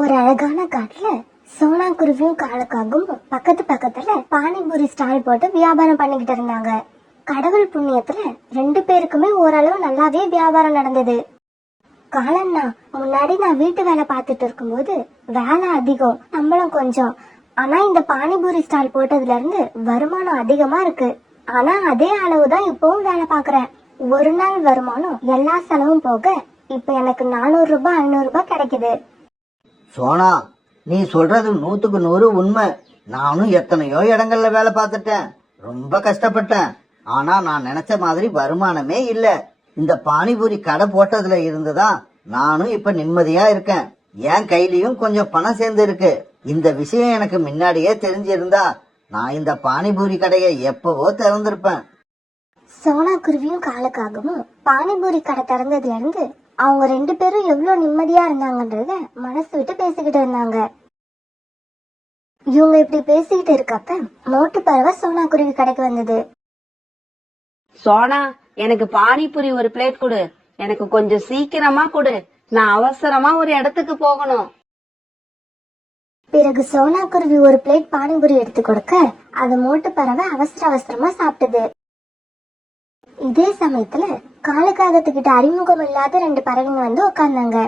ஒரு அழகான காட்டுல சோனா குருவியும் காலுக்காகவும் பக்கத்து பக்கத்துல பானிபூரி ஸ்டால் போட்டு வியாபாரம் பண்ணிக்கிட்டு இருந்தாங்க. கடவுள் புண்ணியத்துல 2 பேருக்குமே ஓரளவு நல்லாவே வியாபாரம் நடந்தது. காலன்னா முன்னாடி நான் வீட்டு வேலை பார்த்துட்டு இருக்கும்போது வேலை அதிகம், சம்பளம் கொஞ்சம். ஆனா இந்த பானிபூரி ஸ்டால் போட்டதுல இருந்து வருமானம் அதிகமா இருக்கு. ஆனா அதே அளவுதான் இப்பவும் வேலை பாக்குறேன். ஒரு நாள் வருமானம் எல்லா செலவும் போக இப்ப எனக்கு 400 ரூபாய் 500 ரூபாய் கிடைக்குது. சோனா, நீ சொல்றது 100க்கு 100 உண்மை. நானும் எத்தனையோ இடங்கள்ல வேலை பார்த்துட்டேன், ரொம்ப கஷ்டப்பட்டேன். ஆனா நான் நினைச்ச மாதிரி வருமானமே இல்ல. இந்த பானிபூரி கடை போட்டதுல இருந்துதான் நானும் இப்ப நிம்மதியா இருக்கேன். என் கையிலயும் கொஞ்சம் பணம் சேர்ந்து இருக்கு. இந்த விஷயம் எனக்கு முன்னாடியே தெரிஞ்சிருந்தா நான் இந்த பானிபூரி கடையை எப்பவோ திறந்திருப்பேன். சோனா குருவியும் காலுக்காகவும் பானிபூரி கடை திறந்ததுல இருந்து அவங்க 2 பேரும் எவ்வளவு நிம்மதியா இருந்தாங்கன்றத மனசு விட்டு பேசிக்கிட்டு இருந்தாங்க. இவங்க இப்படி பேசிக்கிட்டு இருக்கப்ப மோட்டு பறவை சோனா குருவி கடைக்கு வந்தது. சோனா, எனக்கு பானிபூரி ஒரு பிளேட் கொடு. எனக்கு கொஞ்சம் சீக்கிரமா கொடு. நான் அவசரமா ஒரு இடத்துக்கு போகணும். பிறகு சோனா குருவி ஒரு பிளேட் பானிபூரி எடுத்து கொடுக்க அது மோட்டு பறவை அவசர அவசரமா சாப்பிட்டது. இதே சமயத்துல காலுக்காகத்துக்கிட்ட அறிமுகம் இல்லாத 2 பறவைங்க வந்து உட்கார்ந்தாங்க.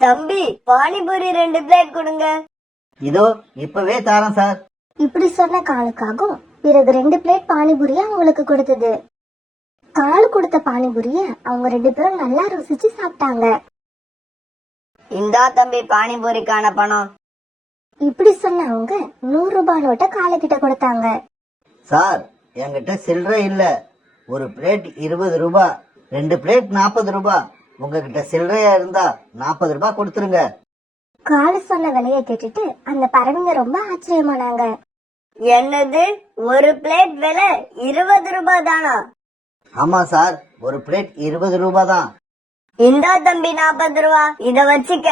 தம்பி, பானிபூரி 2 பிளேட் கொடுங்க. இதோ இப்பவே தாரேன் சார். இப்படி சொன்ன காலுக்காகும் பிறகு 2 பிளேட் பானிபூரிய அவங்களுக்கு கொடுத்தது. காலு கொடுத்த பானிபூரிய அவங்க 2 பேரும் நல்லா ருசிச்சு சாப்பிட்டாங்க. இந்தா தம்பி பானிபூரிக்கான பணம். இப்படி சொன்ன அவங்க 100 ரூபாய் நோட்டை காலு கிட்ட கொடுத்தாங்க. சார், என்கிட்ட சில்லறை இல்ல. ஒரு பிளேட் 20 ரூபாய், 2 பிளேட் 40 ரூபாய். உங்ககிட்ட சில்லறையா இருந்தா 40 ரூபாய் கொடுத்துருங்க. காலு சொன்ன விலையை கேட்டுட்டு அந்த பறவைங்க ரொம்ப ஆச்சரியமானாங்க. என்னது, ஒரு பிளேட் விலை 20 ரூபாய் தானா? ஆமா சார், ஒரு பிளேட் 20 ரூபாய் தான். இந்தா தம்பி 40 ரூபாய், இத வச்சுக்க.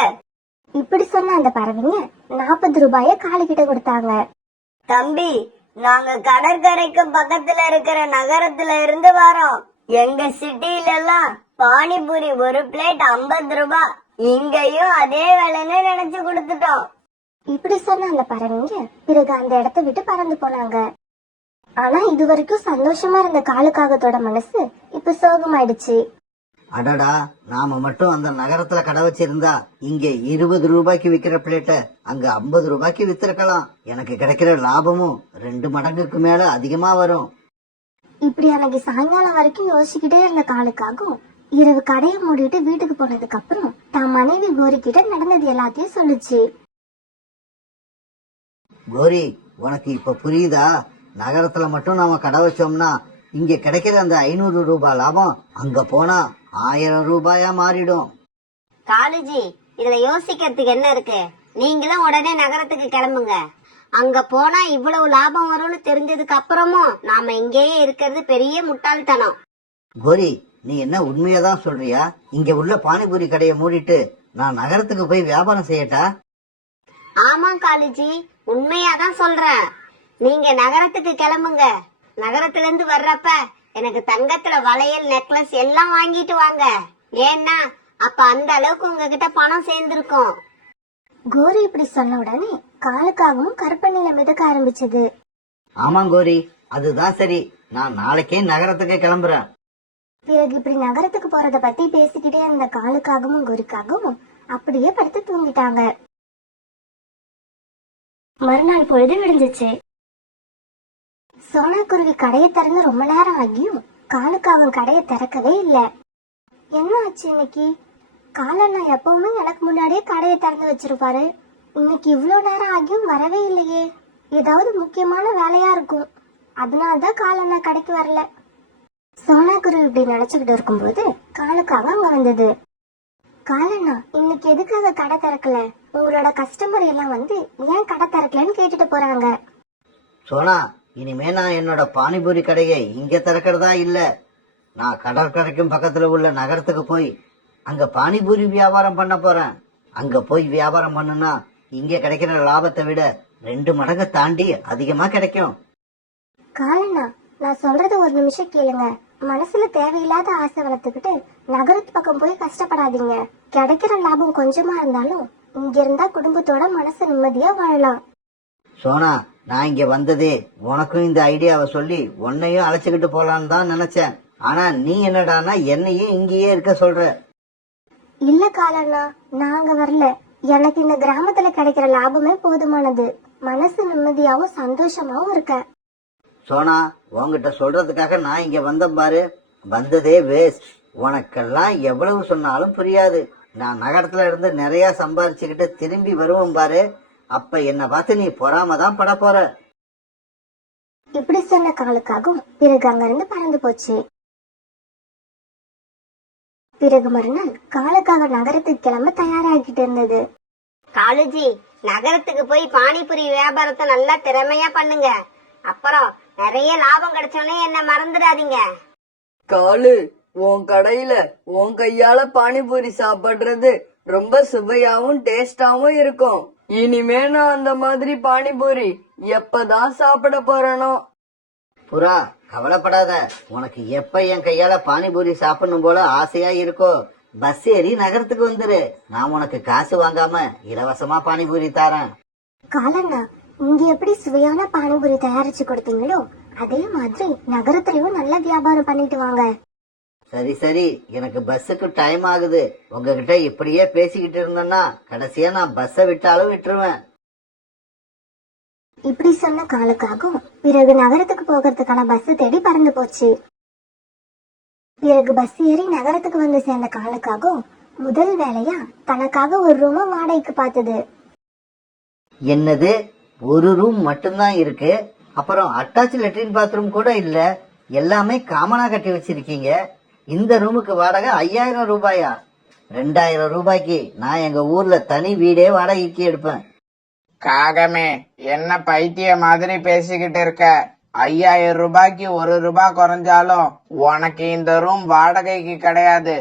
இப்படி சொன்ன அந்த பறவைங்க 40 ரூபாய காலு கிட்ட கொடுத்தாங்க. தம்பி, நாங்க கடற்கரைக்கு பக்கத்துல இருக்கிற நகரத்துல இருந்து வரோம். எங்க சிட்டில எல்லாம் பானிபூரி ஒரு பிளேட் 50 ரூபாய். இங்கேயும் அதே விலைன்னு நினைச்சு கொடுத்துட்டோம். இப்படி சொன்ன அந்த பறவைங்க பிறகு அந்த இடத்தை விட்டு பறந்து போனாங்க. ஆனா இது வரைக்கும் சந்தோஷமா இருந்த காலுக்காகத்தோட மனசு இப்ப சோகமாயிடுச்சு. அடடா, நாம மட்டும் அந்த நகரத்துல கடை வச்சிருந்தா இங்க 20 ரூபாய்க்கு விக்கிற பிளேட்ட அங்க 50 ரூபாய்க்கு வித்திருக்கலாம். எனக்கு கிடைக்கிற லாபமும் 2 மடங்குக்கு மேல அதிகமா வரும். இப்படி அன்னைக்கு சாயங்காலம் வரைக்கும் யோசிச்சுக்கிட்டே இருந்த காலுக்காகும் இரவு கடையை மூடிட்டு வீட்டுக்கு போனதுக்கு அப்புறம் தான் மனைவி கோரி கிட்ட நடந்தது எல்லாத்தையும் சொல்லுச்சு. கோரி, உனக்கு இப்ப புரியுதா? நகரத்துல மட்டும் நாம கடை வச்சோம்னா இங்க கிடைக்கிற அந்த 500 ரூபாய் லாபம் அங்க போனா 1000 ரூபாயா மாறிடும். காலேஜி, இதுல யோசிக்கிறதுக்கு என்ன இருக்கு? நீங்களும் உடனே நகரத்துக்கு கிளம்புங்க. அங்க போனா இவ்வளவு லாபம் வரும்னு தெரிஞ்சதுக்கு அப்புறமும் நாம இங்கேயே இருக்கிறது பெரிய முட்டாள்தனம். கோரி, நீ என்ன உண்மையாதான் சொல்றியா? இங்க உள்ள பானிபூரி கடையை மூடிட்டு நான் நகரத்துக்கு போய் வியாபாரம் செய்யட்டா? ஆமா காலேஜி, உண்மையாதான் சொல்றேன். நீங்க நகரத்துக்கு கிளம்புங்க. நகரத்துல இருந்து வர்றப்ப எனக்கு தங்கத்துல வளையல், நெக்லஸ் எல்லாம் வாங்கிட்டு வாங்க. ஏன்னா அப்ப அந்த அளவுக்கு உங்ககிட்ட பணம் சேர்ந்திருக்கும். கோரி இப்படி சொன்ன உடனே காலுக்காகவும் கருப்பண்ணில மிதக்க ஆரம்பிச்சது. ஆமா கோரி, அதுதான் சரி. நான் நாளைக்கே நகரத்துக்கு கிளம்புறேன். பிறகு இப்படி நகரத்துக்கு போறத பத்தி பேசிக்கிட்டே இருந்த காலுக்காகவும் கோரிக்காகவும் அப்படியே படுத்து தூங்கிட்டாங்க. மறுநாள் பொழுது விடிஞ்சிச்சு. சோனா குருவி கடையை திறந்து ரொம்ப நேரம் ஆகியும் காலுக்காகவும் கடையை திறக்கவே இல்லை. என்ன ஆச்சு இன்னைக்கு? காலண்ணா எப்பவுமே எனக்கு முன்னாடியே கடையை திறந்து வச்சிருப்பாரு. இன்னைக்கு இவ்வளவு நேரம் ஆகியும் வரவே இல்லையே. ஏதாவது முக்கியமான வேலையா இருக்கும். அதனாலதான் காலண்ணா கடைக்கு வரல. சோனா குருவி இப்படி நினைச்சுக்கிட்டு இருக்கும்போது காலுக்காக அங்க வந்தது. காலண்ணா, இன்னைக்கு எதுக்காக கடை திறக்கல? உங்களோட கஸ்டமர் எல்லாம் வந்து ஏன் கடை திறக்கலன்னு கேட்டுட்டு போறாங்க. சோனா, இனிமே நான் என்னோட பானிபூரி கடையை இங்க திறக்கிறதா இல்ல. நான் கடற்கரைக்கும் பக்கத்துல உள்ள நகரத்துக்கு போய் அங்க பானிபூரி வியாபாரம் பண்ண போறேன். அங்க போய் வியாபாரம் பண்ணுனா இங்க கிடைக்கிற லாபத்தை விட 2 மடங்கு தாண்டி அதிகமா கிடைக்கும். காலண்ணா, நான் சொல்றது ஒரு நிமிஷம் கேளுங்க. மனசுல தேவையில்லாத ஆசை வளர்த்துக்கிட்டு நகரத்து பக்கம் போய் கஷ்டப்படாதீங்க. கிடைக்கிற லாபம் கொஞ்சமா இருந்தாலும் இங்க இருந்தா குடும்பத்தோட மனசு நிம்மதியா வாழலாம். சோனா, நான் இங்க வந்ததே உனக்கும் இந்த ஐடியாவை சொல்லி உன்னையும் அழைச்சுக்கிட்டு போலான்னு தான் நினைச்சேன். ஆனா நீ என்னடானா என்னையும் இங்கேயே இருக்க சொல்ற. இல்ல காலண்ணா, நாங்க வரல. எனக்கு இந்த கிராமத்துல கிடைக்கிற லாபமே போதுமானது. மனசு நிம்மதியாவும் சந்தோஷமாவும் இருக்க. சோனா, உன்கிட்ட சொல்றதுக்காக நான் இங்க வந்தேன் பாரு. வந்ததே வேஸ்ட். உனக்கெல்லாம் எவ்வளவு சொன்னாலும் புரியாது. நான் நகரத்துல இருந்து நிறைய சம்பாரிச்சுக்கிட்டு திரும்பி வருவேன் பாரு. அப்ப என்ன பார்த்து நீ பொறாம தான் பட போற. இப்படி சொன்ன காலுக்காகவும் பிறகு அங்கிருந்து பறந்து போச்சு. பிறகு மறுநாள் காலுக்காக நகரத்துக்கு கிளம்ப தயாராகிட்டு இருந்தது. காலுஜி, நகரத்துக்கு போய் பானிபூரி வியாபாரத்தை நல்லா திறமையா பண்ணுங்க. அப்புறம் நிறைய லாபம் கிடைச்சோன்னே என்ன மறந்துடாதீங்க. காலு, உன் கடையில உன் கையால பானிபூரி சாப்பிடுறது ரொம்ப சுவையாவும் டேஸ்டாவும் இருக்கும். இனிமே நான் அந்த மாதிரி பானிபூரி எப்பதான் சாப்பிட போறேனோ. புறா, கவலைப்படாத. உனக்கு எப்ப என் கையால பானிபூரி சாப்பிடணும் போல ஆசையா இருக்கோ, பஸ் ஏறி நகரத்துக்கு வந்துரு. நான் உனக்கு காசு வாங்காம இலவசமா பானிபூரி தரேன். காலண்ணா, இங்க எப்படி சுவையான பானிபூரி தயாரிச்சு கொடுத்தீங்களோ அதே மாதிரி நகரத்திலயும் நல்ல வியாபாரம் பண்ணிட்டு வாங்க. சரி சரி, எனக்கு பஸ்ஸுக்கு டைம் ஆகுது. உங்ககிட்ட இப்படியே பேசிக்கிட்டு இருந்தேன்னா கடைசியா நான் பஸ்ஸை விட்டாலும் விட்டுருவேன். இப்படி சொன்ன காலுக்காகவும் பிறகு நகரத்துக்கு போகிறதுக்கான பஸ் தேடி பறந்து போச்சு. பிறகு பஸ் ஏறி நகரத்துக்கு வந்து சேர்ந்த காலுக்காகவும் முதல் வேலையா தனக்காக ஒரு ரூம வாடகைக்கு பார்த்தது. என்னது, ஒரு ரூம் மட்டும்தான் இருக்கு? அப்புறம் அட்டாச் லெட்ரின் பாத்ரூம் கூட இல்ல. எல்லாமே காமனா கட்டி வச்சிருக்கீங்க. இந்த ரூமுக்கு வாடகை 5000 ரூபாயா? 2000 ரூபாய்க்கு நான் எங்க ஊர்ல தனி வீடே வாடகைக்கு எடுப்பேன். காகமே, என்ன பைத்திய மாதிரி பேசிக்கிட்டு இருக்க? 5000 ரூபாய்க்கு 1 ரூபாய் குறைஞ்சாலும் உனக்கு இந்த ரூம் வாடகைக்கு கிடையாது.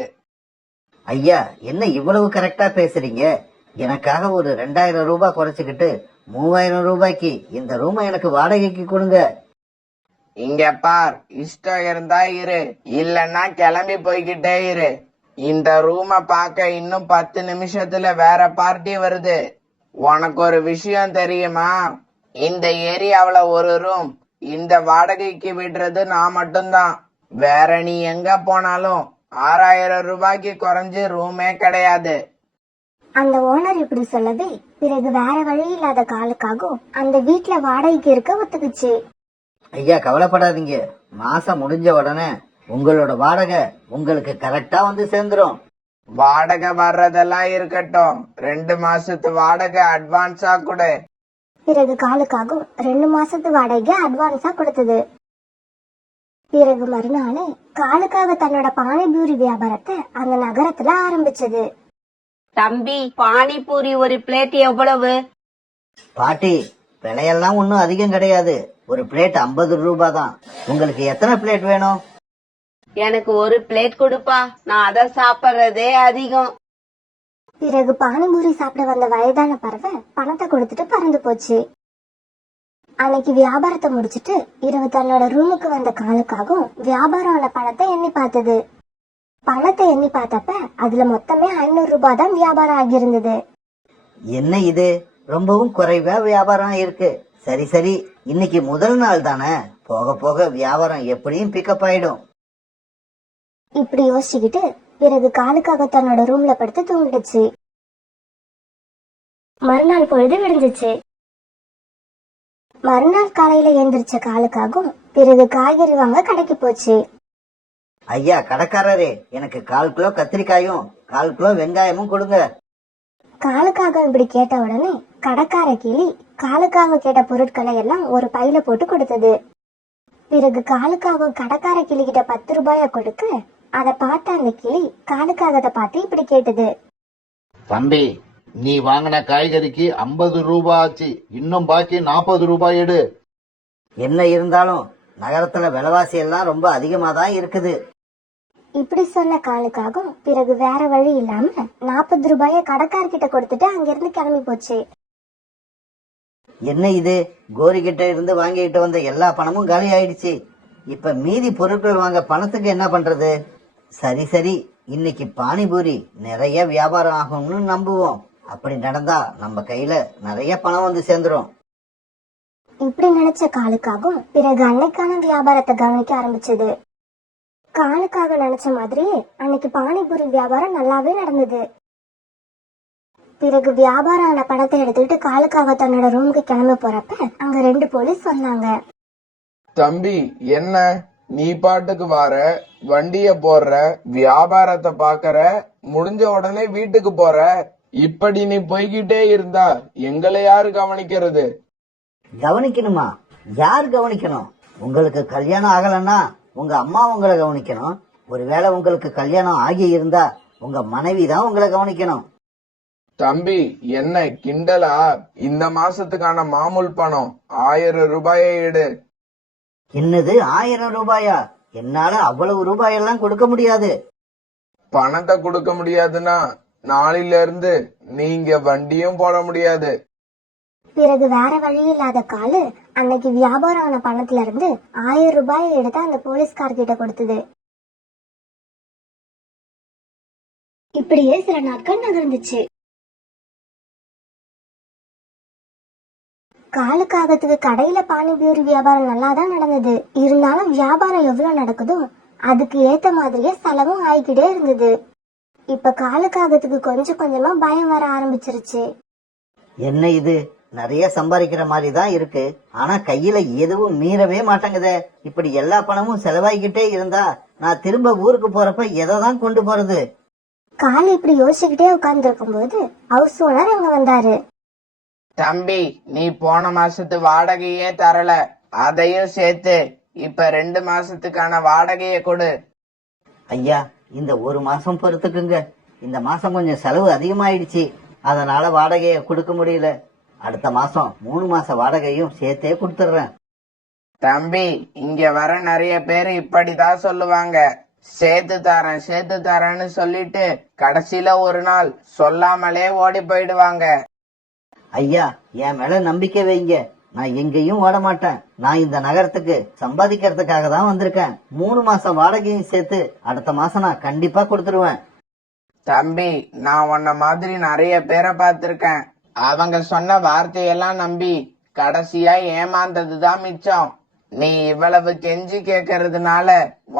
ஐயா, என்ன இவ்வளவு கரெக்டா பேசுறீங்க? எனக்காக ஒரு 2000 ரூபாய் குறைச்சுக்கிட்டு 3000 ரூபாய்க்கு இந்த ரூமை எனக்கு வாடகைக்கு கொடுங்க. இங்க பார், இஷ்டம் இருந்தா இரு, இல்லன்னா கிளம்பி போய்கிட்டே இரு. இந்த ரூமை பார்க்க இன்னும் 10 நிமிஷத்துல வேற பார்ட்டி வருது. உனக்கு ஒரு விஷயம் தெரியுமா? இந்த ஏரியாவுல ஒரு ரூம் இந்த வாடகைக்கு விடுறது நான் மட்டும்தான். வேற நீ எங்க போனாலும் 6000 ரூபாய்க்கு குறைஞ்சு ரூமே கிடையாது. அந்த ஓனர் இப்படி சொல்லவே பிறகு வேற வழி இல்லாத காலுக்காகவும் அந்த வீட்டுல வாடகைக்கு இருக்க ஒத்துக்குச்சு. ஐயா, கவலைப்படாதீங்க. மாசம் முடிஞ்ச உடனே உங்களோட வாடகை உங்களுக்கு கரெக்டா வந்து சேர்ந்துரும். வாடகை வர்றதெல்லாம் இருக்கட்டும், 2 மாசத்து வாடகை அட்வான்ஸா கொடு. பிறகு காலுக்காகவும் 2 மாசத்து வாடகை அட்வான்ஸா கொடுத்தது. பிறகு மறுநாள் காலுக்காக தன்னோட பானிபூரி வியாபாரத்தை அந்த நகரத்துல ஆரம்பிச்சது. தம்பி, பானிபூரி ஒரு பிளேட் எவ்வளவு? பாட்டி, விலையெல்லாம் ஒன்னும் அதிகம் கிடையாது. ஒரு பிளேட் 50 ரூபாய் தான். உங்களுக்கு எத்தனை பிளேட் வேணும்? எனக்கு ஒரு பிளேட் கொடுப்பா, நான் அதை சாப்பிடுறதே அதிகம். பிறகு பானிபூரி சாப்பிட வந்த வயதான பறவை பணத்தை கொடுத்துட்டு பறந்து போச்சு. அன்னைக்கு வியாபாரத்தை முடிச்சிட்டு இரவு தன்னோட ரூமுக்கு வந்த காலுக்காகவும் வியாபாரம் ஆன பணத்தை எண்ணி பார்த்தது. பணத்தை எண்ணி பார்த்தப்ப அதுல மொத்தமே 500 ரூபாய் தான் வியாபாரம் ஆகியிருந்தது. என்ன இது, ரொம்பவும் குறைவா வியாபாரம் இருக்கு. சரி சரி, இன்னைக்கு முதல் நாள் தானே, போக போக வியாபாரம் எப்படியும் பிக்கப் ஆயிடும். இப்படி யோசிச்சுக்கிட்டு பிறகு காலுக்காக தன்னோட ரூம்ல படுத்து தூங்கிடுச்சு. மறுநாள் பொழுது விடிஞ்சிச்சு. மறுநாள் காலையில எந்திரிச்ச காலுக்காகவும் பிறகு காய்கறி வாங்க கடைக்கு போச்சு. ஐயா கடைக்காரரே, எனக்கு 1/4 கிலோ கத்திரிக்காயும் 1/4 கிலோ வெங்காயமும் கொடுங்க. காலுக்காக இப்படி கேட்ட உடனே கடைக்கார கிளி காலுக்காக கேட்ட பொருட்களை எல்லாம் ஒரு பையில போட்டு கொடுத்தது. பிறகு காலுக்காக கடைக்கார கிளி கிட்ட 10 ரூபாய கொடுக்க அதை பார்த்த அந்த கிளி காலுக்காகத்தை பார்த்து இப்படி கேட்டது. தம்பி, நீ வாங்கின காய்கறிக்கு 50 ரூபாய் ஆச்சு. இன்னும் பாக்கி 40 ரூபாய் எடு. என்ன இருந்தாலும் நகரத்துல விலைவாசி எல்லாம் ரொம்ப அதிகமா தான் இருக்குது. இப்படி சொன்ன காலுக்காகவும் பிறகு வேற வழி இல்லாம 40 ரூபாய கடைக்காரர்கிட்ட கொடுத்துட்டு அங்கிருந்து கிளம்பி போச்சு. என்ன இது, கோரி கிட்ட இருந்து வாங்கிட்டு வந்த எல்லா பணமும் காலி ஆயிடுச்சு. இப்ப மீதி பொருட்கள் வாங்க பணத்துக்கு என்ன பண்றது? சரி சரி, இன்னைக்கு பானிபூரி நிறைய வியாபாரம் ஆகும்னு நம்புவோம். அப்படி நடந்தா நம்ம கையில நிறைய பணம் வந்து சேர்ந்துரும். இப்படி நினைச்ச காலுக்காகும் பிறகு அன்னைக்கான வியாபாரத்தை கவனிக்க ஆரம்பிச்சது. காலுக்காக நினைச்ச மாதிரியே அன்னைக்கு பானிபூரி வியாபாரம் நல்லாவே நடந்தது. பிறகு வியாபாரம் ஆன பணத்தை எடுத்துக்கிட்டு காலுக்காக தன்னோட ரூமுக்கு கிளம்ப போறப்ப அங்க 2 போலீஸ் வந்தாங்க. தம்பி, என்ன நீ பாட்டுக்கு வார, வண்டிய போடுற, வியாபாரத்தை பாக்கற, முடிஞ்ச உடனே வீட்டுக்கு போற. இப்படி நீ போய்கிட்டே இருந்தா எங்களை யாரு கவனிக்கிறது? கவனிக்கணுமா? யார் கவனிக்கணும்? உங்களுக்கு கல்யாணம் ஆகலன்னா உங்க அம்மா உங்களை கவனிக்கணும். ஒருவேளை உங்களுக்கு கல்யாணம் ஆகி இருந்தா உங்க மனைவி தான் உங்களை கவனிக்கணும். தம்பி, என்ன கிண்டலா? இந்த மாசத்துக்கான மாமூல் பணம் 1000 ரூபாயை எடு. என்னது 1000 ரூபாயா? என்னால அவ்வளவு ரூபாயெல்லாம் கொடுக்க முடியாது. பணத்தை கொடுக்க முடியாதுன்னா நாளையில இருந்து நீங்க வண்டியும் போட முடியாது. பிறகு வேற வழி இல்லாத காலு அன்னைக்கு வியாபாரம் ஆன பணத்துல இருந்து 1000 ரூபாயை எடுத்து அந்த போலீஸ்கார்கிட்ட கொடுத்தது. இப்படியே சில நாட்கள் நகர்ந்துச்சு. காலுக்காகத்துக்கு கடையில பானிபூரி வியாபாரம் நல்லாதான் நடந்தது. இருந்தாலும் வியாபாரம் எவ்வளவு நடக்குதோ அதுக்கு ஏத்த மாதிரியே செலவும் ஆயிக்கிட்டே இருந்தது. இப்ப காலுக்காகத்துக்கு கொஞ்சம் கொஞ்சமா பயம் வர ஆரம்பிச்சிருச்சு. என்ன இது, நிறைய சம்பாதிக்கிற மாதிரி தான் இருக்கு, ஆனா கையில எதுவும் மீறவே மாட்டேங்குதே. இப்படி எல்லா பணமும் செலவாகிக்கிட்டே இருந்தா நான் திரும்ப ஊருக்கு போறப்ப எதை தான் கொண்டு போறது? காலு இப்படி யோசிச்சுக்கிட்டே உட்கார்ந்து இருக்கும் போது ஹவுஸ் ஓனர் அங்க வந்தாரு. தம்பி, நீ போன மாசத்து வாடகையே தரல, அதையும் சேர்த்து இப்ப 2 மாசத்துக்கான வாடகையை கொடு. ஐயா, இந்த 1 மாசம் பொறுத்துக்குங்க. இந்த மாசம் கொஞ்சம் செலவு அதிகமாயிடுச்சு, அதனால வாடகையை கொடுக்க முடியல. அடுத்த மாசம் 3 மாச வாடகையும் சேர்த்தே கொடுத்துடுறேன். தம்பி, இங்க வர நிறைய பேர் இப்படிதான் சொல்லுவாங்க. சேர்த்து தரேன்னு சொல்லிட்டு கடைசியில ஒரு நாள் சொல்லாமலே ஓடி போயிடுவாங்க. ஐயா, என் மேல நம்பிக்கை வைங்க. நான் எங்கேயும் ஓட மாட்டேன். நான் இந்த நகரத்துக்கு சம்பாதிக்கிறதுக்காக தான் வந்திருக்கேன். 3 மாசம் வாடகையும் சேர்த்து அடுத்த மாசம் நான் கண்டிப்பா கொடுத்துருவேன். தம்பி, நான் உன்ன மாதிரி நிறைய பேரை பார்த்திருக்கேன். அவங்க சொன்ன வார்த்தையெல்லாம் நம்பி கடைசியா ஏமாந்ததுதான் மிச்சம். நீ இவ்வளவு கெஞ்சி கேட்கறதுனால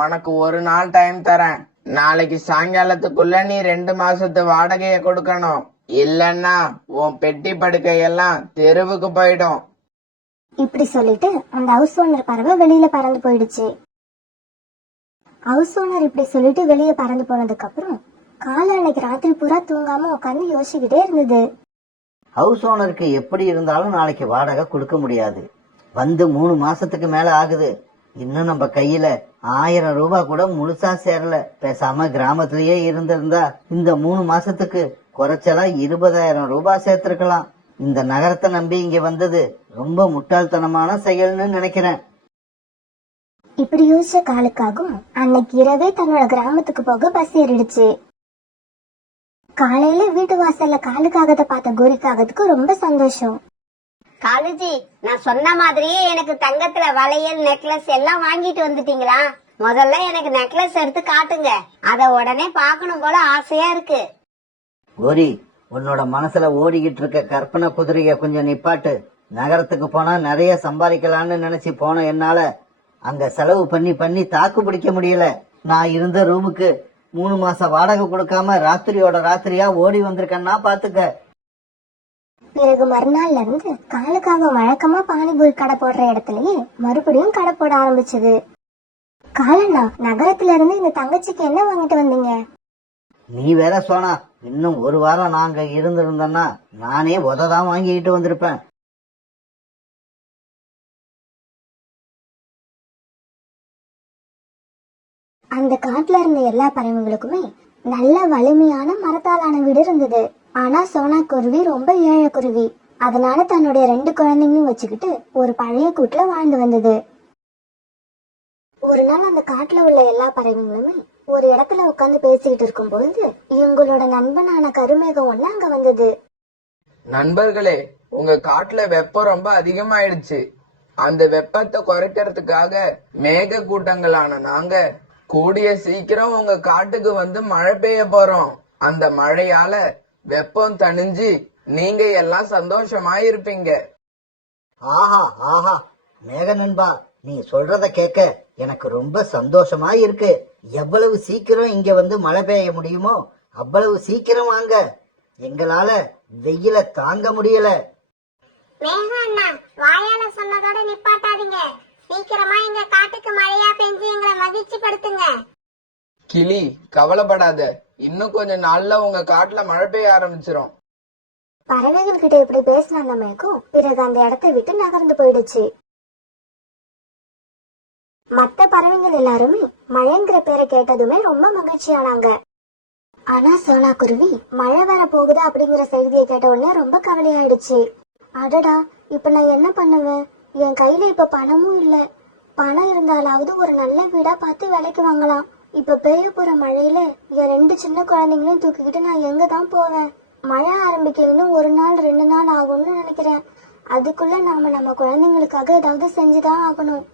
உனக்கு ஒரு நாள் டைம் தரேன். நாளைக்கு சாயங்காலத்துக்குள்ள நீ 2 மாசத்து வாடகைய கொடுக்கணும். இல்லன்னா உன் பெட்டி படுக்கையெல்லாம் தெருவுக்கு போயிடும். இப்படி சொல்லிட்டு அந்த ஹவுஸ் ஓனர் பறவை வெளியில பறந்து போயிடுச்சு. ஹவுஸ் ஓனர் இப்படி சொல்லிட்டு வெளியே பறந்து போனதுக்கு அப்புறம் காலை அன்னைக்கு ராத்திரி பூரா தூங்காம உட்காந்து யோசிச்சுக்கிட்டே இருந்தது. ஹவுஸ் ஓனருக்கு எப்படி இருந்தாலும் நாளைக்கு வாடகை கொடுக்க முடியாது. வந்து 3 மாசத்துக்கு மேல ஆகுது. இன்னும் நம்ம கையில 1000 ரூபாய் கூட முழுசா சேரல. பேசாம கிராமத்திலேயே இருந்திருந்தா இந்த 3 மாசத்துக்கு குறைச்சலா 20,000 ரூபாய் சேர்த்திருக்கலாம். இந்த நகரத்தை நம்பி இங்க வந்தது ரொம்ப முட்டாள்தனமான செயல்னு நினைக்கிறேன். இப்படி யோசிச்ச காலுக்காகும் அன்னைக்கு இரவே தன்னோட கிராமத்துக்கு போக பஸ் ஏறிடுச்சு. காலையில வீட்டு வாசல்ல காலுக்காகத்தை பார்த்த கோரிக்காகத்துக்கு ரொம்ப சந்தோஷம். காலுஜி, நான் சொன்ன மாதிரியே எனக்கு தங்கத்துல வளையல் நெக்லஸ் எல்லாம் வாங்கிட்டு வந்துட்டீங்களா? முதல்ல எனக்கு நெக்லஸ் எடுத்து காட்டுங்க, அத உடனே பார்க்கணும் போல ஆசையா இருக்கு. கோரி, உன்னோட மனசுல ஓடிக்கிட்டு இருக்க கற்பனை குதிரைய கொஞ்சம் நிப்பாட்டு. நகரத்துக்கு போனா நிறைய சம்பாதிக்கலாம்னு நினைச்சு போன என்னால அங்க செலவு பண்ணி பண்ணி தாக்கு பிடிக்க முடியல. நான் இருந்த ரூமுக்கு 3 மாசம் வாடகை கொடுக்காம ராத்திரியோட ராத்திரியா ஓடி வந்திருக்கேன்னா பாத்துக்க. பிறகு மறுநாள்ல இருந்து காலுக்காக வழக்கமா பானிபூரி கடை போடுற இடத்துலயே மறுபடியும் கடை போட ஆரம்பிச்சது. காலண்ணா, நகரத்துல இருந்து இந்த தங்கச்சிக்கு என்ன வாங்கிட்டு வந்தீங்க? நீ வேற சோனா, இன்னும் 1 வாரம் நாங்க இருந்திருந்தோம்னா நானே உததான் வாங்கிட்டு வந்திருப்பேன். அந்த காட்டுல இருந்த எல்லா பறவைகளுக்குமே நல்ல வலிமையான மரத்தாலான வீடு இருந்தது. ஆனா சோனா குருவி ரொம்ப ஏழை குருவி. அதனால தன்னுடைய 2 குழந்தைங்களும் வச்சுக்கிட்டு ஒரு பழைய கூட்டுல வாழ்ந்து வந்தது. ஒரு நாள் அந்த காட்டுல உள்ள எல்லா பறவைகளுமே ஒரு இடத்துல உட்கார்ந்து பேசிக்கிட்டு இருக்கும் பொழுது இவங்களோட நண்பனான கருமேகம் ஒண்ணு அங்க வந்தது. நண்பர்களே, உங்க காட்டுல வெப்பம் ரொம்ப அதிகமாயிடுச்சு. அந்த வெப்பத்தை குறைக்கிறதுக்காக மேக கூட்டங்களான நாங்க கூடிய சீக்கிரம் உங்க காட்டுக்கு வந்து மழை பெய்ய போறோம். அந்த மழையால வெப்பம் தணிஞ்சு நீங்க எல்லாம் சந்தோஷமா இருப்பீங்க. ஆஹா ஆஹா, மேக நண்பா, நீ சொல்றத கேட்க எனக்கு ரொம்ப சந்தோஷமா இருக்கு. எவ்வளவு சீக்கிரம் இங்க வந்து மழை பெய்ய முடியுமோ அவ்வளவு சீக்கிரம் வாங்க. எங்களால வெயில தாங்க முடியல. மேகம் அண்ணா, வாயால சொன்னதோட நிப்பாட்டாதீங்க. சீக்கிரமா எங்க காட்டுக்கு மழையா பெஞ்சு எங்களை மகிழ்ச்சி படுத்துங்க. கிளி, கவலைப்படாத, இன்னும் கொஞ்ச நாள்ல உங்க காட்டுல மழை பெய்ய ஆரம்பிச்சிரும். பறவைகள் கிட்ட இப்படி பேசின அந்த மேகம் பிறகு அந்த இடத்தை விட்டு நகர்ந்து போயிடுச்சு. மத்த பறவைகள் எல்லாருமே மழைங்கிற பேரை கேட்டதுமே ரொம்ப மகிழ்ச்சியானாங்க. ஆனா சோனா குருவி மழை வர போகுது அப்படிங்கிற செய்தியை கேட்ட உடனே ரொம்ப கவலையாயிடுச்சு. அடடா, இப்ப நான் என்ன பண்ணுவேன்? என் கையில இப்ப பணமும் இல்ல. பணம் இருந்தாலாவது ஒரு நல்ல வீடா பார்த்து விலைக்கு வாங்கலாம். இப்ப பெய்ய போற மழையில என் 2 சின்ன குழந்தைங்களையும் தூக்கிக்கிட்டு நான் எங்க தான் போவேன்? மழை ஆரம்பிக்க இன்னும் 1 நாள் 2 நாள் ஆகும்னு நினைக்கிறேன். அதுக்குள்ள நாம நம்ம குழந்தைங்களுக்காக ஏதாவது செஞ்சுதான் ஆகணும்.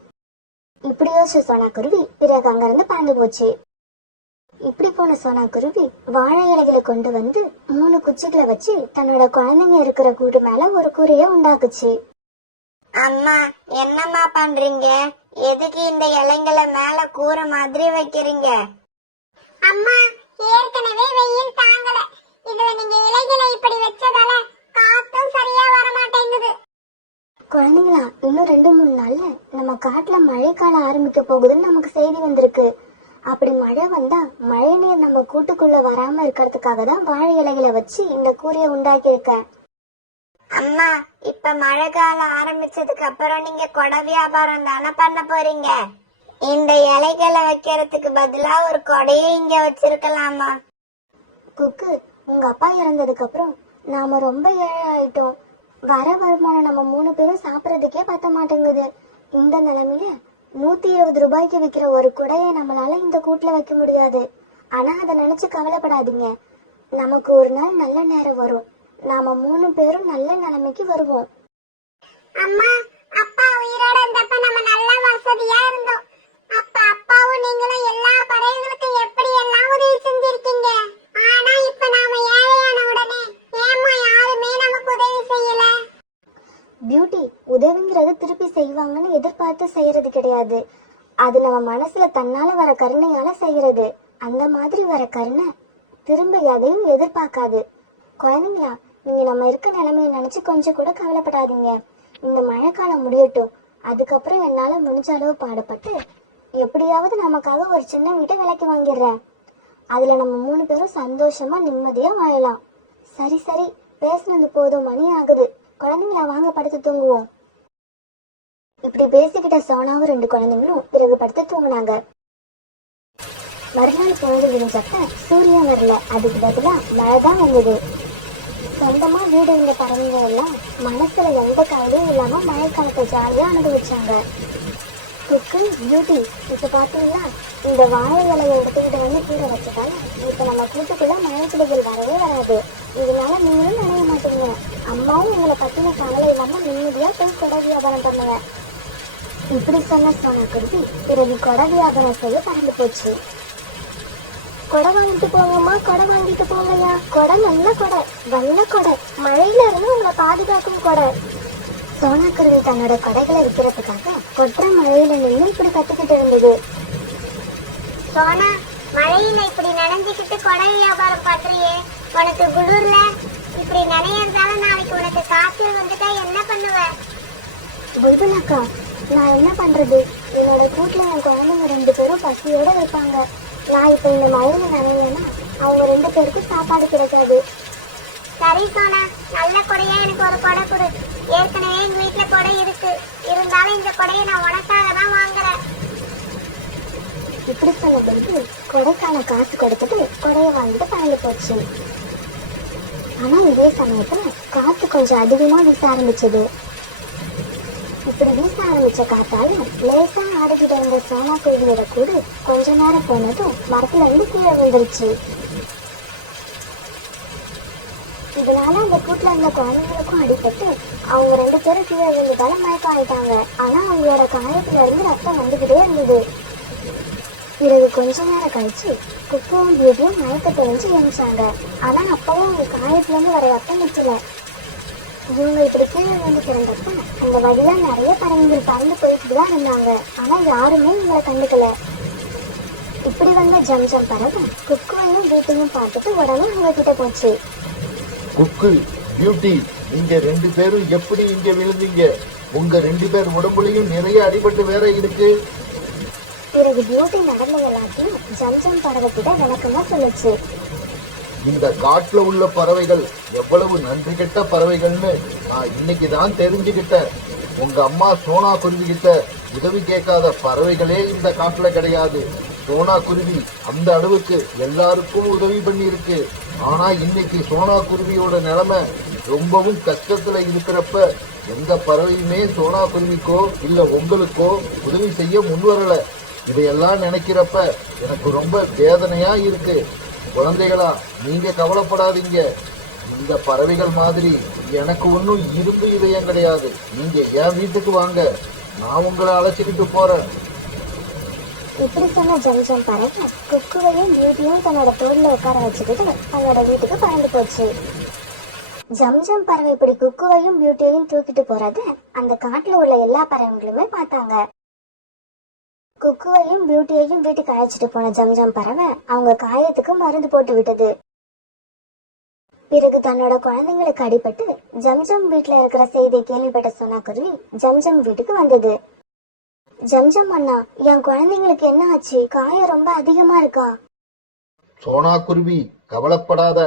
இப்படி யோசிச்சு சோனா குருவி பிறகு அங்கிருந்து பறந்து போச்சு. இப்படி போன சோனா குருவி வாழை இலைகளை கொண்டு வந்து 3 குச்சிகளை வச்சு தன்னோட குழந்தைங்க இருக்கிற கூடு மேல ஒரு கூரைய உண்டாக்குச்சு. அம்மா, என்னம்மா பண்றீங்க? எதுக்கு இந்த இலைங்களை மேல கூரை மாதிரி வைக்கிறீங்க? அம்மா, ஏற்கனவே வெயில் தாங்கல. இதுல நீங்க இலைகளை இப்படி வச்சதால காத்தும் சரியா வர மாட்டேங்குது. குழந்தைங்களா, இன்னும் 2-3 நாள்ல நம்ம காட்டுல மழைக்காலம் ஆரம்பிக்க போகுதுன்னு நமக்கு செய்தி வந்திருக்கு. அப்படி மழை வந்தா மழை நீர் நம்ம கூட்டுக்குள்ள வராம இருக்கிறதுக்காக தான் வாழை இலைகளை வச்சு இந்த கூரையை உண்டாக்கி இருக்கேன். அம்மா, இப்ப மழை காலம் ஆரம்பிச்சதுக்கு அப்புறம் நீங்க கொடை வியாபாரம் தானே பண்ண போறீங்க? இந்த இலைகளை வைக்கிறதுக்கு பதிலா ஒரு கொடையை இங்க வச்சிருக்கலாமா? குக்கு, உங்க அப்பா இறந்ததுக்கு அப்புறம் நாம ரொம்ப ஏழை ஆயிட்டோம். வர வருமானம் நம்ம 3 பேரும் சாப்பிடறதுக்கே பத்த மாட்டேங்குது. இந்த நிலைமையில 120 ரூபாய்க்கு விற்கிற ஒரு குடையை நம்மளால இந்த கூட்டுல வைக்க முடியாது. ஆனா அதை நினைச்சு கவலைப்படாதீங்க. நமக்கு ஒரு நாள் நல்ல நேரம் வரும். நாம 3 பேரும் நல்ல நிலைமைக்கு வருவோம். அம்மா, அப்பா உயிரோட இருந்தப்ப நம்ம நல்ல வசதியா இருந்தோம். அப்ப அப்பாவும் நீங்களும் எல்லா பறவைகளுக்கும் எப்படி எல்லாம் உதவி செஞ்சிருக்கீங்க. ஆனா இப்ப நாம ஏழையான உடனே ஏம்மா யாருமே நமக்கு உதவி செய்யல? பியூட்டி, உதவிங்கிறது திருப்பி செய்வாங்கன்னு எதிர்பார்த்து செய்யறது கிடையாது. அது நம்ம மனசுல தன்னால வர கருணையால செய்யறது. அந்த மாதிரி வர கருணை திரும்ப எதையும் எதிர்பார்க்காது. குழந்தைங்களா, நீங்க நம்ம இருக்க நிலைமையை நினைச்சு கொஞ்சம் கூட கவலைப்படாதீங்க. இந்த மழைக்காலம் முடியட்டும். அதுக்கப்புறம் என்னால முடிஞ்ச அளவு பாடுபட்டு எப்படியாவது நமக்காக ஒரு சின்ன வீட்டை விலைக்கு வாங்கிடுறேன். அதுல நம்ம 3 பேரும் சந்தோஷமா நிம்மதியா வாழலாம். சரி சரி, பேசுனது போதும், மணி ஆகுது. குழந்தைங்களா, வாங்க படுத்து தூங்குவோம். இப்படி பேசிக்கிட்ட சோனாவும் 2 குழந்தைங்களும் பிறகு படுத்து தூங்குனாங்க. மறுநாள் பொழுது விடிஞ்சப்ப சூரியன் வரல, அதுக்கு பதிலா மழை தான் வந்தது. சொந்தமா வீடு இருந்த பறவைங்க எல்லாம் மனசுல எந்த கவலையும் இல்லாம மழைக்காலத்தை ஜாலியா அனுபவிச்சாங்க. குக்கு, பியூட்டி, இப்ப பாத்தீங்களா, இந்த வாழை இலையை எடுத்துக்கிட்டு வந்து கீழே வச்சதால இப்ப நம்ம கூட்டுக்குள்ள மழை துளிகள் வரவே வராது. இதனால நீங்களும் நினைய மாட்டீங்க. அம்மாவும் உங்களை பத்தின கவலை இல்லாம நிம்மதியா போய் கொடை வியாபாரம் பண்ணுவேன். இப்படி சொன்ன சோனா குருவி பிறகு கொடை வியாபாரம் செய்ய பறந்து போச்சு. கொடை வாங்கிட்டு போங்கம்மா, கொடை வாங்கிட்டு போங்கய்யா. கொடை நல்ல கொடை, வல்ல கொடை, மழையில இருந்து உங்களை பாதுகாக்கும் கொடை. சோனா குருவி தன்னோட கொடைகளை விற்கிறதுக்காக கொற்ற மழையில நின்று இப்படி கத்துக்கிட்டு இருந்தது. சோனா, மழையில இப்படி நனைஞ்சுக்கிட்டு கொடை வியாபாரம் பண்றியே, உனக்கு குளிர்ல இப்படி நனையறதால நாளைக்கு உனக்கு காய்ச்சல் வந்துட்டா என்ன பண்ணுவ? புல்புல் அக்கா, நான் என்ன பண்றது? என்னோட கூட்டுல என் குழந்தைங்க 2 பேரும் பசியோட இருப்பாங்க. நான் இப்ப இந்த மழையில நனையனா அவங்க 2 பேருக்கும் சாப்பாடு கிடைக்காது. சரி சோனா, நல்ல கொடையா எனக்கு ஒரு கொடை கொடு. ஏற்கனவே எங்க வீட்டுல கொடை இருக்கு. இருந்தாலும் இந்த கொடையை நான் உனக்காக தான் வாங்குறேன். இப்படி சொன்ன பிறகு கொடைக்கான காசு கொடுத்துட்டு கொடையை வாங்கிட்டு பறந்து போச்சு. ஆனா இதே சமயத்துல காத்து கொஞ்சம் அதிகமா வீச ஆரம்பிச்சது. இப்படி வீச ஆரம்பிச்ச காத்தால லேசா ஆடிக்கிட்டு இருந்த சோனா குருவியோட கூடு கொஞ்ச நேரம் போனதும் மரத்துல இருந்து கீழே விழுந்துருச்சு. இதனால அந்த கூட்டுல இருந்த குழந்தைங்களுக்கும் அடிபட்டு அவங்க 2 பேரும் கீழே விழுந்ததால மயக்கம் ஆயிட்டாங்க. ஆனா அவங்களோட காயத்துல இருந்து ரத்தம் வந்துகிட்டே இருந்தது. பிறகு கொஞ்ச நேரம் கழிச்சு குக்குவும் பியூட்டியும் மயக்க தெளிஞ்சு எழுந்தாங்க. ஆனா அப்பவும் அவங்க காயத்துல இருந்து வர ரத்தம் நிக்கல. இவங்க இப்படி கீழே வந்து கிடந்தப்ப அந்த வழியா நிறைய பறவைகள் பறந்து போயிட்டு தான் இருந்தாங்க. ஆனா யாருமே இவங்களை கண்டுக்கல. இப்படி வந்த ஜம்ஜம் பறவை குக்குவையும் பியூட்டியும் பார்த்துட்டு உடனே அவங்க கிட்ட போச்சு. குக்கு, பியூட்டி, நீங்க 2 பேரும் எப்படி இங்க விழுந்தீங்க? உங்க 2 பேர் உடம்புலயும் நிறைய அடிபட்டு வேற இருக்கு. பிறகு பியூட்டி நடந்த எல்லாத்தையும் ஜம்ஜம் பறவை கிட்ட விளக்கமா சொல்லுச்சு. இந்த காட்டுல உள்ள பறவைகள் எவ்வளவு நன்றி கெட்ட பறவைகள்னு நான் இன்னைக்கு தான் தெரிஞ்சுக்கிட்டேன். உங்க அம்மா சோனா குருவி கிட்ட உதவி கேட்காத பறவைகளே இந்த காட்டுல கிடையாது. சோனா குருவி அந்த அளவுக்கு எல்லாருக்கும் உதவி பண்ணியிருக்கு. ஆனா இன்னைக்கு சோனா குருவியோட நிலைமை ரொம்பவும் கஷ்டத்துல இருக்கிறப்ப எந்த பறவையுமே சோனா குருவிக்கோ இல்ல உங்களுக்கோ உதவி செய்ய முன்வரல. இதையெல்லாம் நினைக்கிறப்ப எனக்கு ரொம்ப வேதனையா இருக்கு. குழந்தைகளா, நீங்க கவலைப்படாதீங்க. இந்த பறவைகள் மாதிரி எனக்கு ஒன்றும் இரும்பு இதயம் கிடையாது. நீங்க என் வீட்டுக்கு வாங்க, நான் உங்களை அழைச்சிக்கிட்டு போறேன். இப்படி சொன்ன ஜம்ஜம் பறவை குக்குவையும் பியூட்டியும் தன்னோட தோல்ல உட்கார வச்சுக்கிட்டு தன்னோட வீட்டுக்கு பறந்து போச்சு. ஜம்ஜம் பறவை இப்படி குக்குவையும் பியூட்டியையும் தூக்கிட்டு போறத அந்த காட்டுல உள்ள எல்லா பறவைகளுமே பார்த்தாங்க. குக்குவையும் பியூட்டியையும் வீட்டுக்கு அழைச்சிட்டு போன ஜம்ஜம் பறவை அவங்க காயத்துக்கு மருந்து போட்டு விட்டது. பிறகு தன்னோட குழந்தைங்களுக்கு அடிபட்டு ஜம்ஜம் வீட்டுல இருக்கிற செய்தியை கேள்விப்பட்ட சோனா குருவி ஜம்ஜம் வீட்டுக்கு வந்தது. ஜம்ஜம் அண்ணா, என் குழந்தைங்களுக்கு என்ன ஆச்சு? காயம் ரொம்ப அதிகமா இருக்கா? சோனா குருவி, கவலைப்படாத.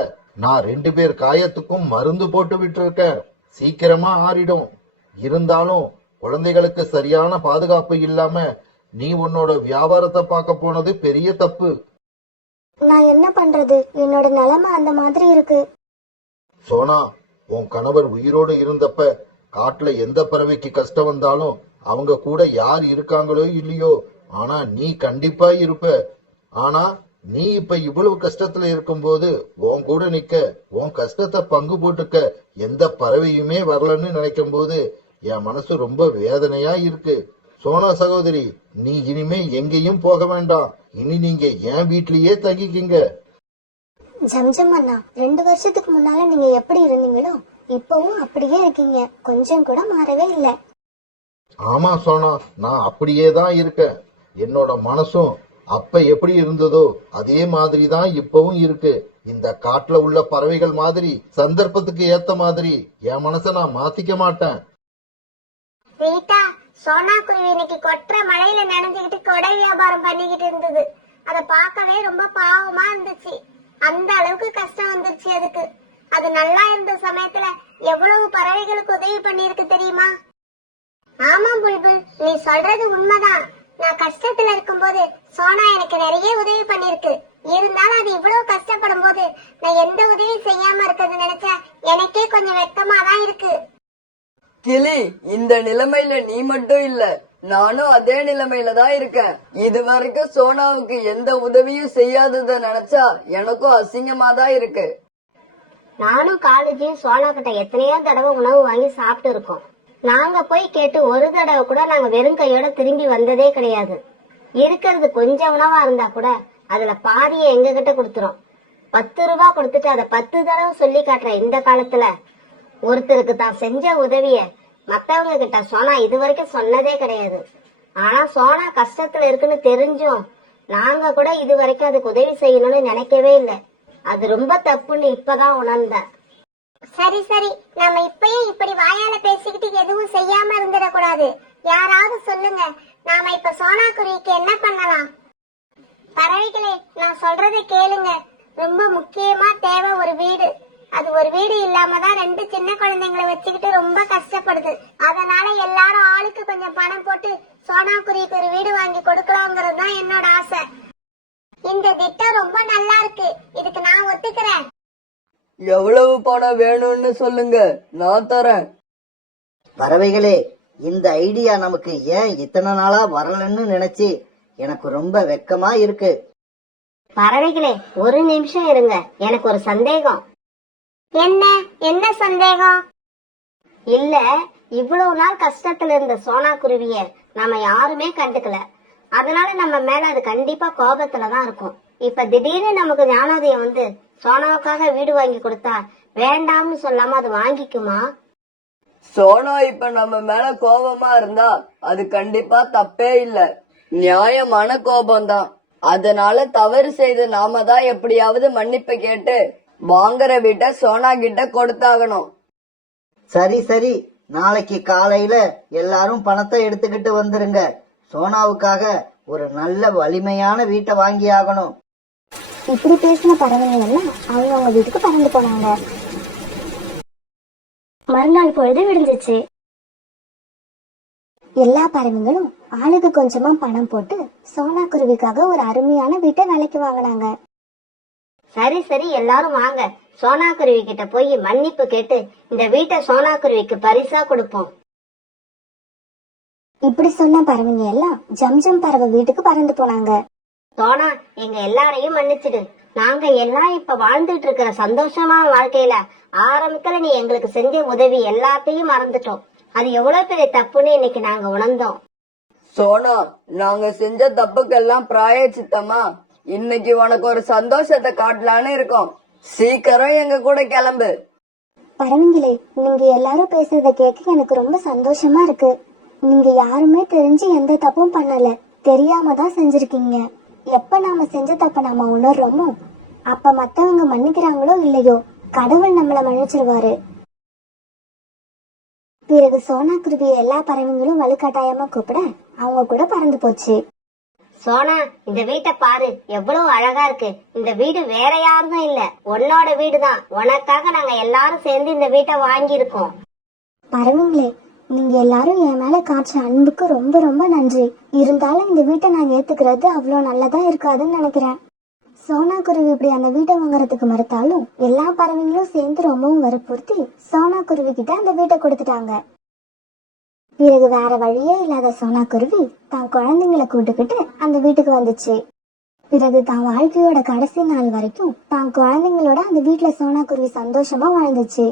நான் 2 பேர் காயத்துக்கும் மருந்து போட்டு விட்டுருக்கேன். சீக்கிரமா ஆறிடும். இருந்தாலும் குழந்தைகளுக்கு சரியான பாதுகாப்பு இல்லாம நீ உன்னோட வியாபாரத்தை பார்க்க போனது பெரிய தப்பு. நான் என்ன பண்றது? என்னோட நிலைமை அந்த மாதிரி இருக்கு. சோனா, உன் கணவர் உயிரோடு இருந்தப்ப காட்டுல எந்த பறவைக்கு கஷ்டம் வந்தாலும் அவங்க கூட யார் இருக்காங்களோ இல்லையோ, ஆனா நீ கண்டிப்பா இருப்ப. ஆனா நீ இப்ப இவ்வளவு கஷ்டத்துல இருக்கும்போது உன் கூட நிக்க, உன் கஷ்டத்தை பங்கு போட்டுக்க எந்த பறவையுமே வரலன்னு நினைக்கும் போது என் மனசு ரொம்ப வேதனையா இருக்கு. சோனா சகோதரி, நீ இனிமே எங்கேயும் போக வேண்டாம். இனி நீங்க என் வீட்லயே தங்கிக்கிங்க. ஜம்ஜம் அண்ணா, 2 வருஷத்துக்கு முன்னால நீங்க எப்படி இருந்தீங்களோ இப்பவும் அப்படியே இருக்கீங்க. கொஞ்சம் கூட மாறவே இல்லை. ஆமா சோனா, நான் அப்படியே தான் இருக்கேன். என்னோட மனசும் அப்ப எப்படி இருந்ததோ அதே மாதிரி தான் இப்பவும் இருக்கு. இந்த காட்டுல உள்ள பறவைகள் மாதிரி சந்தர்ப்பத்துக்கு ஏத்த மாதிரி என் மனசை நான் மாத்திக்க மாட்டேன். ரீட்டா, சோனா குருவி இன்னைக்கு கொற்ற மழையில நனைஞ்சுக்கிட்டு கொடை வியாபாரம் பண்ணிக்கிட்டு இருந்தது. அத பார்க்கவே ரொம்ப பாவமா இருந்துச்சு. அந்த அளவுக்கு கஷ்டம் வந்துருச்சு அதுக்கு. அது நல்லா இருந்த சமயத்துல எவ்வளவு பறவைகளுக்கு உதவி பண்ணிருக்கு தெரியுமா? ஆமா புல்புல், நீ சொல்றது உண்மைதான். நான் கஷ்டத்துல இருக்கும்போது சோனா எனக்கு நிறைய உதவி பண்ணிருக்கு. இருந்தாலும் அது இவ்வளவு கஷ்டப்படும் போது நான் எந்த உதவி செய்யாம இருக்கிறது நினைச்சா எனக்கே கொஞ்சம் வெக்கமா தான் இருக்கு. கிளி, இந்த நிலைமையில நீ மட்டும் இல்ல, நானும் அதே நிலைமையில தான் இருக்கேன். இது வரைக்கும் சோனாவுக்கு எந்த உதவியும் செய்யாதத நினைச்சா எனக்கும் அசிங்கமா தான் இருக்கு. நானும் காலேஜையும் சோனா கிட்ட எத்தனையோ தடவை உணவு வாங்கி சாப்பிட்டு இருக்கோம். நாங்க போய் கேட்டு ஒரு தடவை கூட நாங்க வெறும் கையோட திரும்பி வந்ததே கிடையாது. இருக்கிறது கொஞ்சம் உணவா இருந்தா கூட அதுல பாதியை எங்க கிட்ட கொடுத்துரும். 10 ரூபாய் கொடுத்துட்டு அதை 10 தடவை சொல்லி காட்டுற இந்த காலத்துல ஒருத்தருக்கு தான் செஞ்ச உதவிய மத்தவங்க கிட்ட சோனா இது வரைக்கும் சொன்னதே கிடையாது. ஆனா சோனா கஷ்டத்துல இருக்குன்னு தெரிஞ்சும் நாங்க கூட இது வரைக்கும் அதுக்கு உதவி செய்யணும்னு நினைக்கவே இல்லை. அது ரொம்ப தப்புன்னு இப்பதான் உணர்ந்தேன். சரி சரி, நாம இப்பயும் இப்படி வாயால பேசிக்கிட்டு எதுவும் செய்யாம இருந்துடக்கூடாது. யாராவது சொல்லுங்க, நாம இப்ப சோனா குருவிக்கு என்ன பண்ணலாம்? பறவைகளே, நான் சொல்றதை கேளுங்க. ரொம்ப முக்கியமா தேவை ஒரு வீடு. அது ஒரு வீடு இல்லாம தான் 2 சின்ன குழந்தைங்களை வச்சுக்கிட்டு ரொம்ப கஷ்டப்படுது. அதனால எல்லாரும் ஆளுக்கு கொஞ்சம் பணம் போட்டு சோனா குருவிக்கு ஒரு வீடு வாங்கி கொடுக்கலாங்கிறது தான் என்னோட ஆசை. இந்த திட்டம் ரொம்ப நல்லா இருக்கு. இதுக்கு நான் ஒத்துக்கிறேன். எவ்வளவு பணம் வேணும்னு சொல்லுங்க, நான் தரேன். பறவைகளே, இந்த ஐடியா நமக்கு ஏன் இத்தனை நாளா வரலன்னு நினைச்சு எனக்கு ரொம்ப வெக்கமா இருக்கு. பறவைகளே, ஒரு நிமிஷம் இருங்க, எனக்கு ஒரு சந்தேகம். என்ன சந்தேகம்? இல்ல, இவ்வளவு நாள் கஷ்டத்துல இருந்த சோனா குருவிய நாம யாருமே கண்டுக்கல. அதனால நம்ம மேல அது கண்டிப்பா கோபத்துலதான் இருக்கும். இப்ப திடீர்னு நமக்கு ஞானோதயம் வந்து சோனாவுக்காக வீடு வாங்கி கொடுத்தா வேண்டாம்னு சொல்லாம அது வாங்கிக்குமா? சோனா இப்ப நம்ம மேல கோபமா இருந்தா அது கண்டிப்பா தப்பே இல்ல, நியாயமான கோபம்தான். அதனால தவறு செய்த நாம தான் எப்படியாவது மன்னிப்பு கேட்டு வாங்குற வீட்டை சோனா கிட்ட கொடுத்தாகணும். சரி சரி, நாளைக்கு காலையில எல்லாரும் பணத்தை எடுத்துக்கிட்டு வந்துருங்க. சோனாவுக்காக ஒரு நல்ல வலிமையான வீட்டை வாங்கி ஆகணும். இப்படி பேசின பறவைகள் எல்லாம் அவங்க வீட்டுக்கு பறந்து போனாங்க. மறுநாள் பொழுது விடிஞ்சிச்சு. எல்லா பறவைகளும் ஆளுக்கு கொஞ்சமா பணம் போட்டு சோனா குருவிக்காக ஒரு அருமையான வீட்டை விலைக்கு வாங்கினாங்க. சரி சரி, எல்லாரும் வாங்க, சோனா குருவி கிட்ட போய் மன்னிப்பு கேட்டு இந்த வீட்டை சோனா குருவிக்கு பரிசா கொடுப்போம். இப்படி சொன்ன பறவைங்க எல்லாம் ஜம்ஜம் பறவை வீட்டுக்கு பறந்து போனாங்க. சோனா, எங்க எல்லாரையும் மன்னிச்சிடு. நாங்க எல்லாம் இப்ப வாழ்ந்துட்டு இருக்கிற சந்தோஷமான வாழ்க்கையில ஆரம்பத்துல நீ எங்களுக்கு செஞ்ச உதவி எல்லாத்தையும் மறந்துட்டோம். அது எவ்வளவு பெரிய தப்புன்னு இன்னைக்கு நாங்க உணர்ந்தோம். சோனா, நாங்க செஞ்ச தப்புக்கெல்லாம் பிராயச்சித்தமா இன்னைக்கு உனக்கு ஒரு சந்தோஷத்தை காட்டலான்னு இருக்கோம். சீக்கிரம் எங்க கூட கிளம்பு. பறவைங்களே, நீங்க எல்லாரும் பேசுறத கேட்க எனக்கு ரொம்ப சந்தோஷமா இருக்கு. நீங்க யாருமே தெரிஞ்சு எந்த தப்பும் பண்ணல, தெரியாம தான் செஞ்சிருக்கீங்க. எப்ப நாம செஞ்ச தப்ப நாம உணர்றோமோ அப்ப மத்தவங்க மன்னிக்கிறாங்களோ இல்லையோ கடவுள் நம்மள மன்னிச்சிருவாரு. பிறகு சோனா குருவி எல்லா பறவைங்களும் வலுக்கட்டாயமா கூப்பிட அவங்க கூட பறந்து போச்சு. சோனா, இந்த வீட்டை பாரு, எவ்வளவு அழகா இருக்கு. இந்த வீடு வேற யாருதும் இல்ல, உன்னோட வீடுதான். உனக்காக நாங்க எல்லாரும் சேர்ந்து இந்த வீட்டை வாங்கி இருக்கோம். பறவைங்களே, நீங்க எல்லாரும் என் மேல காய்ச்ச அன்புக்கு ரொம்ப ரொம்ப நன்றி. இருந்தாலும் இந்த வீட்டை நான் ஏத்துக்கிறது அவ்வளவு நல்லதா இருக்காதுன்னு நினைக்கிறேன். சோனா குருவி இப்படி அந்த வீட்டை வாங்குறதுக்கு மறுத்தாலும் எல்லா பறவைங்களும் சேர்ந்து ரொம்பவும் வற்புறுத்தி சோனா குருவி கிட்ட அந்த வீட்டை கொடுத்துட்டாங்க. பிறகு வேற வழியே இல்லாத சோனா குருவி தான் குழந்தைங்களை கூட்டுக்கிட்டு அந்த வீட்டுக்கு வந்துச்சு. பிறகு தான் வாழ்க்கையோட கடைசி நாள் வரைக்கும் தான் குழந்தைங்களோட அந்த வீட்டுல சோனா குருவி சந்தோஷமா வாழ்ந்துச்சு.